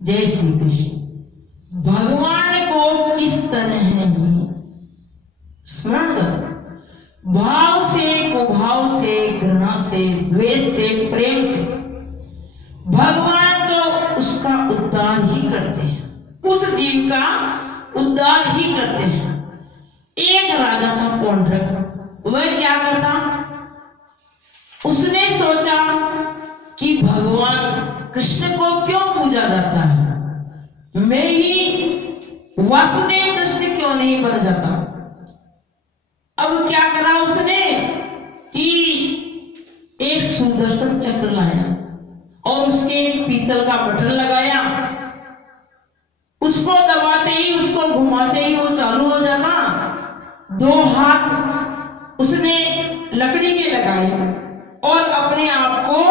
जय श्री कृष्ण। भगवान को किस तरह ही स्मरण करो, भाव से, कुभाव से, घृणा से, द्वेष से, प्रेम से। भगवान तो उसका उद्धार ही करते हैं, उस जीव का उद्धार ही करते हैं। एक राजा था पौंड्रक, वह क्या करता, उसने सोचा कि भगवान कृष्ण को क्यों पूजा जाता है, मैं ही वासुदेव कृष्ण क्यों नहीं बन जाता। अब क्या करा उसने कि एक सुदर्शन चक्र लाया और उसके पीतल का बटन लगाया, उसको दबाते ही, उसको घुमाते ही वो चालू हो जाता। दो हाथ उसने लकड़ी के लगाए और अपने आप को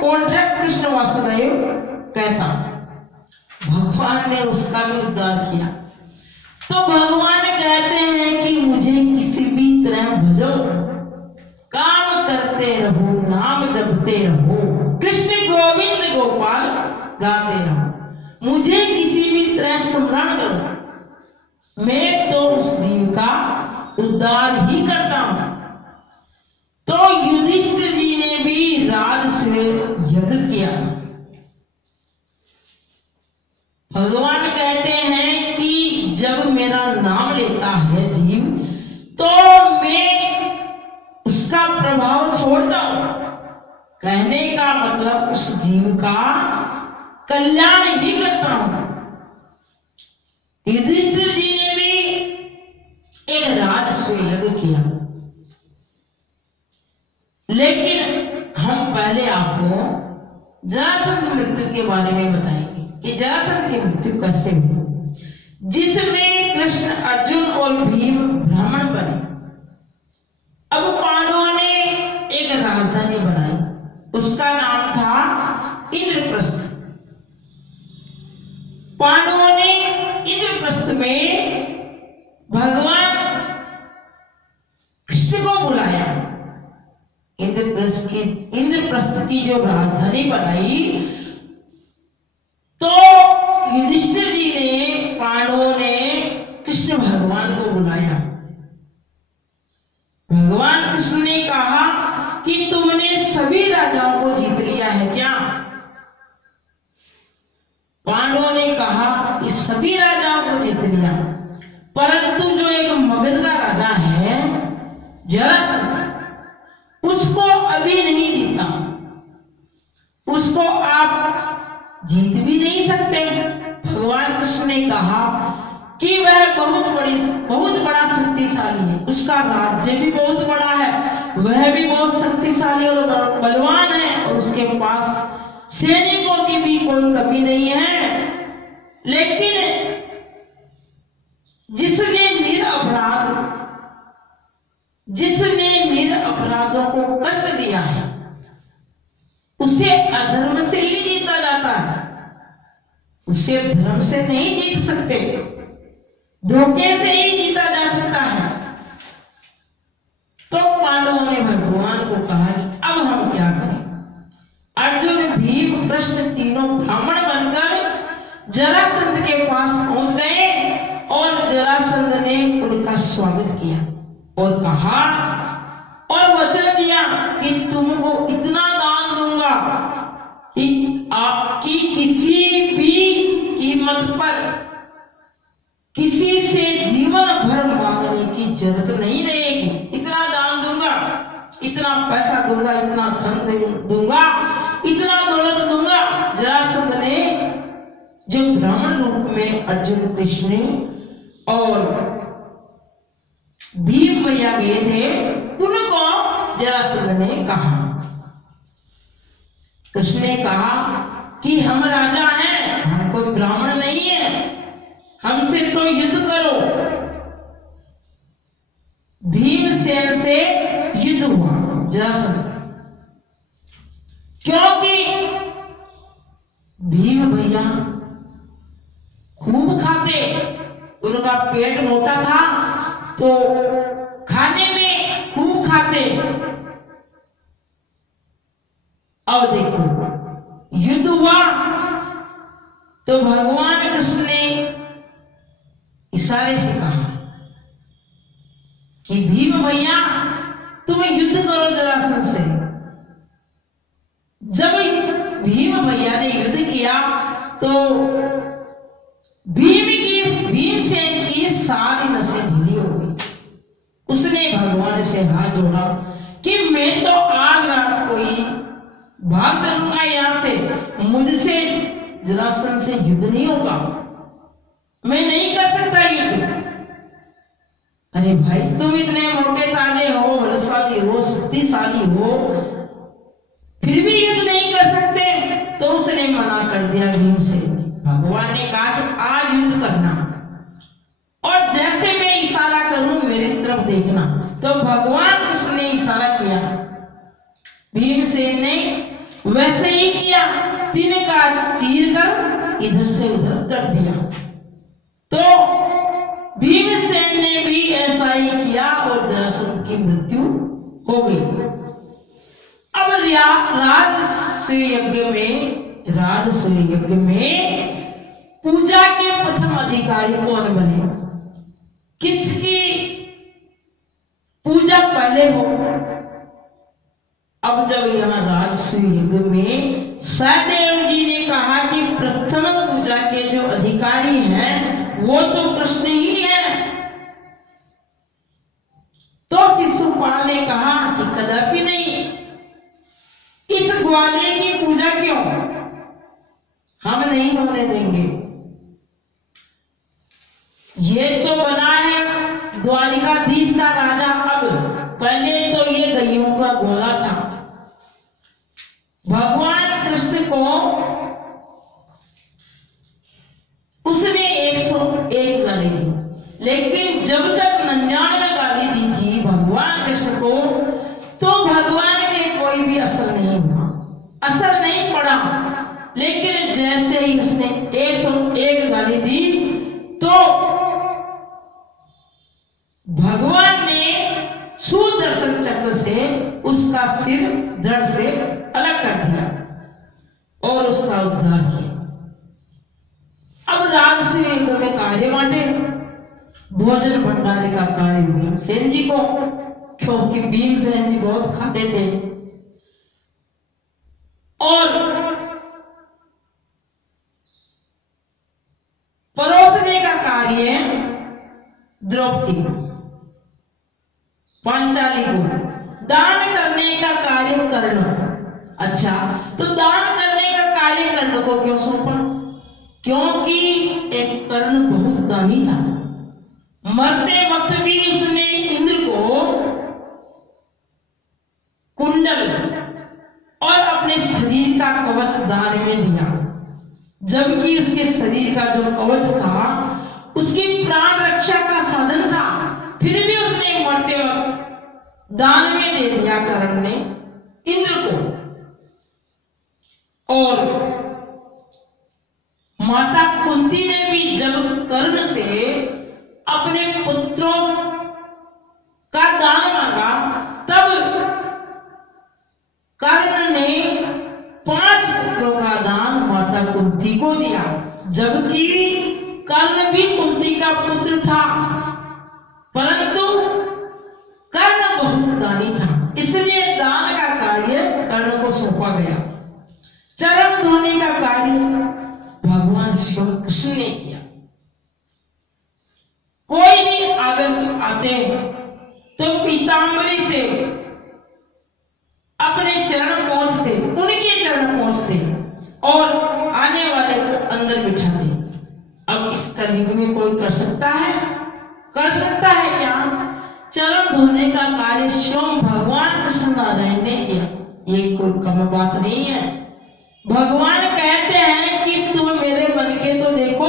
पौंड्रक कृष्ण वासुदेव कहता। भगवान ने उसका भी उद्धार किया। तो भगवान कहते हैं कि मुझे किसी भी तरह भजो, काम करते रहो, नाम जपते रहो, कृष्ण गोविंद गोपाल गाते रहो, मुझे किसी भी तरह स्मरण करो, मैं तो उस जीव का उद्धार ही करता हूं। तो युधिष्ठिर जी ने भी राजस्व यज्ञ किया। भगवान कहते हैं कि जब मेरा नाम लेता है जीव, तो मैं उसका प्रभाव छोड़ता हूं। कहने का मतलब उस जीव का कल्याण ही करता हूं। युधिष्ठिर जी ने भी एक राजस्व यज्ञ किया। लेकिन हम पहले आपको जरासंध मृत्यु के बारे में बताएंगे कि जरासंध की मृत्यु कैसे हुई, जिसमें कृष्ण, अर्जुन और भीम ब्राह्मण बने। अब पांडवों ने एक राजधानी बनाई, उसका नाम था इंद्रप्रस्थ। पांडवों ने इंद्रप्रस्थ में भगवान कृष्ण को बुलाया। इंद्रप्रस्थ की जो राजधानी बनाई, तो युधिष्ठिर जी ने, पांडवों ने कृष्ण भगवान को बुलाया। भगवान कृष्ण ने कहा कि तुमने सभी राजाओं को जीत लिया है क्या? पांडवों ने कहा कि सभी राजाओं को जीत लिया, परंतु जो एक मगध का राजा है जरासंध, उसको अभी नहीं जीता, उसको आप जीत भी नहीं सकते। भगवान कृष्ण ने कहा कि वह बहुत बड़ा शक्तिशाली है, उसका राज्य भी बहुत बड़ा है, वह भी बहुत शक्तिशाली और बलवान है, और उसके पास सैनिकों की भी कोई कमी नहीं है। लेकिन जिसने निरपराधों को कष्ट दिया है, उसे अधर्म से ही जीता जाता है, उसे धर्म से नहीं जीत सकते, धोखे से ही जीता जा सकता है। तो पांडवों ने भगवान को कहा कि अब हम क्या करें? अर्जुन, भीम, कृष्ण तीनों ब्राह्मण बनकर जरासंध के पास पहुंच गए और जरासंध ने उनका स्वागत किया और कहा और वचन दिया कि तुमको इतना दान दूंगा कि आपकी किसी भी कीमत पर किसी से जीवन भर मांगने की जरूरत नहीं रहेगी। इतना दान दूंगा, इतना पैसा दूंगा, इतना धन दूंगा, इतना दौलत दूंगा। जरासंध ने, जो ब्राह्मण रूप में अर्जुन, कृष्ण और भीम भैया गए थे, उनको जरासंध ने कहा, कृष्ण ने कहा कि हम राजा हैं, हम कोई ब्राह्मण नहीं है, हमसे तो युद्ध करो। भीमसेन से युद्ध हुआ जरासंध, क्योंकि भीम भैया खूब खाते, उनका पेट मोटा था, तो खाने में खूब खाते। और देखो युद्ध हुआ तो भगवान कृष्ण ने इशारे से कहा कि भीम भैया तुम युद्ध करो जरासंध से। जब भीम भैया ने युद्ध किया तो भीमसेन की सारी नसें ढीली हो गई। उसने भगवान से हाथ जोड़ा कि मैं तो आज रात को ही भाग चलूंगा यहाँ से, मुझसे जरासंध से युद्ध नहीं होगा, मैं नहीं कर सकता युद्ध। अरे भाई तुम इतने मोटे ताजे हो, बलशाली हो, शक्तिशाली हो, फिर भी युद्ध नहीं कर सकते? तो उसने मना कर दिया भीमसेन। भगवान ने कहा कि आज युद्ध करना और जैसे मैं इशारा करूं मेरी तरफ देखना। तो भगवान कृष्ण ने इशारा किया, भीमसेन ने वैसे ही किया, तिनका चीर कर इधर से उधर कर दिया। तो भीमसेन ने भी ऐसा ही किया और जरासंध की मृत्यु हो गई। अब राजसूय यज्ञ में पूजा के प्रथम अधिकारी कौन बने, किसकी पूजा पहले हो? अब जब यहाँ राजसूय यज्ञ में सहदेव जी ने कहा कि प्रथम पूजा के जो अधिकारी हैं वो तो कृष्ण ही है, तो शिशुपाल ने कहा कि कदापि नहीं, इस ग्वाले की पूजा क्यों, हम नहीं होने देंगे। ये तो बना है द्वारिकाधीश का राजा, अब पहले तो ये गैयों का गोला था। भगवान कृष्ण को उसने 101 गाली दी, लेकिन जब 99 गाली दी थी भगवान कृष्ण को, तो भगवान के कोई भी असर नहीं हुआ, असर नहीं पड़ा। लेकिन जैसे ही उसने 101 गाली दी तो भगवान ने सुदर्शन चक्र से उसका सिर जड़ से अलग कर दिया और उसका उद्धार किया। अब राजसूय यज्ञ में कार्य बांटे, भोजन भंडारे का कार्य भीमसेन जी को, क्योंकि भीमसेन जी बहुत खाते थे, और परोसने का कार्य द्रौपदी, पांचाली को, दान करने का कार्य कर्ण। अच्छा, तो दान करने का कार्य कर्ण को क्यों सौंपा? क्योंकि एक कर्ण बहुत दानी था। मरते वक्त भी उसने इंद्र को कुंडल और अपने शरीर का कवच दान में दिया, जबकि उसके शरीर का जो कवच था उसकी प्राण रक्षा का साधन था, फिर भी उसने मरते वक्त दान में दे दिया कर्ण ने इंद्र को। और माता कुंती ने भी जब कर्ण से अपने पुत्रों का दान मांगा, तब कर्ण ने 5 पुत्रों का दान माता कुंती को दिया, जबकि कर्ण भी कुंती का पुत्र था, परंतु कर्ण बहुत दानी था, इसलिए दान का कार्य कर्ण को सौंपा गया। चरण धोने का कार्य भगवान श्री कृष्ण ने किया। कोई भी आगंतुक आते तो पीतांबरी से अपने चरण पोंछते, उनके चरण पोंछते और आने वाले को अंदर बिठाते। अब इस कलयुग में कोई कर सकता है? कर सकता है क्या? चरण धोने का कार्य स्वयं भगवान कृष्ण नारायण ने किया, ये कोई कम बात नहीं है। भगवान कहते हैं कि तुम मेरे बन के तो देखो,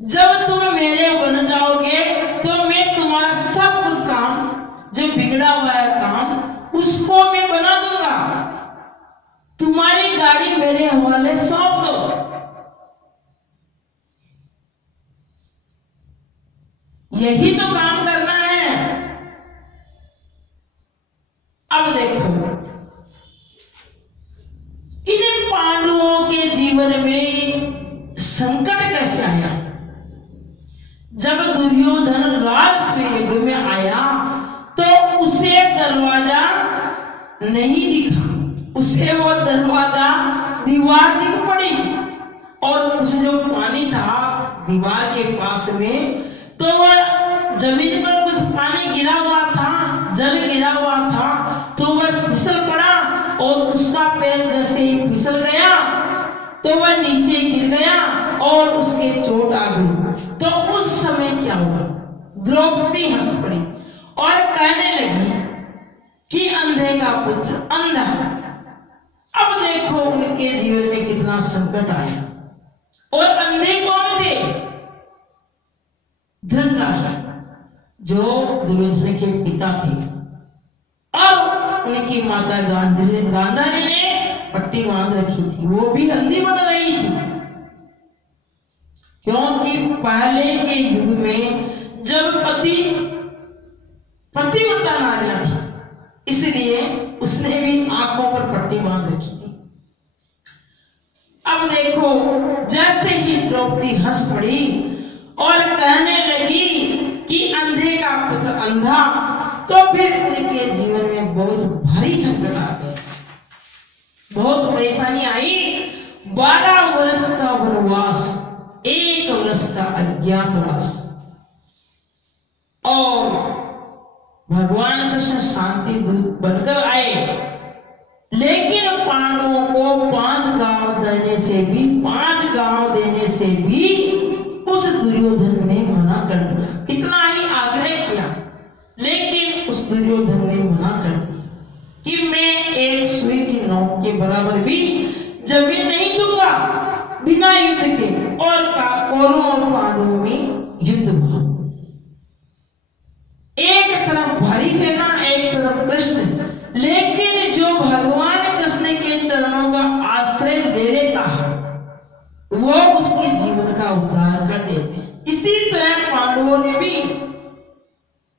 जब तुम मेरे बन जाओगे तो मैं तुम्हारा सब कुछ काम, जो बिगड़ा हुआ है काम, उसको मैं बना दूंगा। तुम्हारी गाड़ी मेरे हवाले सौंप दो। यही तो काम करना है। अब देखो, इन पांडवों के जीवन में जब दुर्योधन राजसूय युग में आया तो उसे दरवाजा नहीं दिखा, उसे वो दरवाजा दीवार दिख पड़ी और उस जो पानी था दीवार के पास में, तो वह जमीन पर कुछ पानी गिरा हुआ था, जल गिरा हुआ था, तो वह फिसल पड़ा और उसका पैर जैसे ही फिसल गया तो वह नीचे गिर गया और उसके चोट आ गई। तो उस समय क्या हुआ, द्रौपदी हंस पड़ी और कहने लगी कि अंधे का पुत्र अंधा। अब देखो उनके जीवन में कितना संकट आया। और अंधे कौन थे? धृतराष्ट्र जो दुर्योधन के पिता थे। अब उनकी माता गांधारी ने पट्टी बांध रखी थी, वो भी अंधी बन रही थी, क्योंकि पहले के युग में जब पतिव्रता नारियां थी, इसलिए उसने भी आंखों पर पट्टी बांध रखी थी। अब देखो जैसे ही द्रौपदी हंस पड़ी और कहने लगी कि अंधे का पुत्र अंधा, तो फिर उनके जीवन में बहुत भारी संकट आ गए, बहुत परेशानी आई। 12 वर्ष का वनवास, 1 वर्ष का अज्ञातवास, और भगवान कृष्ण शांति दूत बनकर आए, लेकिन पांडवों को 5 गांव देने से भी उस दुर्योधन ने मना कर दिया। कितना ही आग्रह किया, लेकिन उस दुर्योधन ने मना कर दिया कि मैं एक सुई की नोक के बराबर भी जमीन नहीं दूंगा बिना युद्ध के। और कौरवों और पांडवों में युद्ध हुआ, एक तरफ भारी सेना, एक तरफ कृष्ण, लेकिन जो भगवान कृष्ण के चरणों का आश्रय ले लेता है वो उसके जीवन का उद्धार कर देते हैं। इसी तरह पांडवों ने भी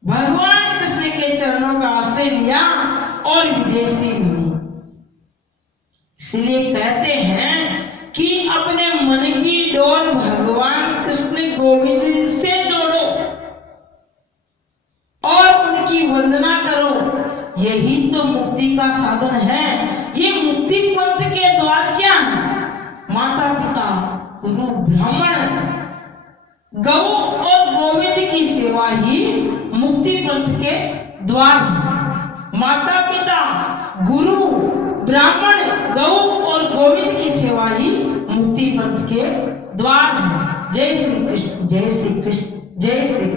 भगवान कृष्ण के चरणों का आश्रय लिया और विजय से मिली। इसलिए कहते हैं कि अपने मन की डोर भगवान कृष्ण गोविंद से जोड़ो और उनकी वंदना करो, यही तो मुक्ति का साधन है। ये मुक्ति पंथ के द्वार क्या है? माता पिता, गुरु, ब्राह्मण, गौ और गोविंद की सेवा ही मुक्ति पंथ के द्वार है। माता पिता, गुरु, ब्राह्मण, गौ और गोविंद की सेवा ही मुक्ति पंथ के द्वार है। जय श्री कृष्ण, जय श्री कृष्ण, जय श्री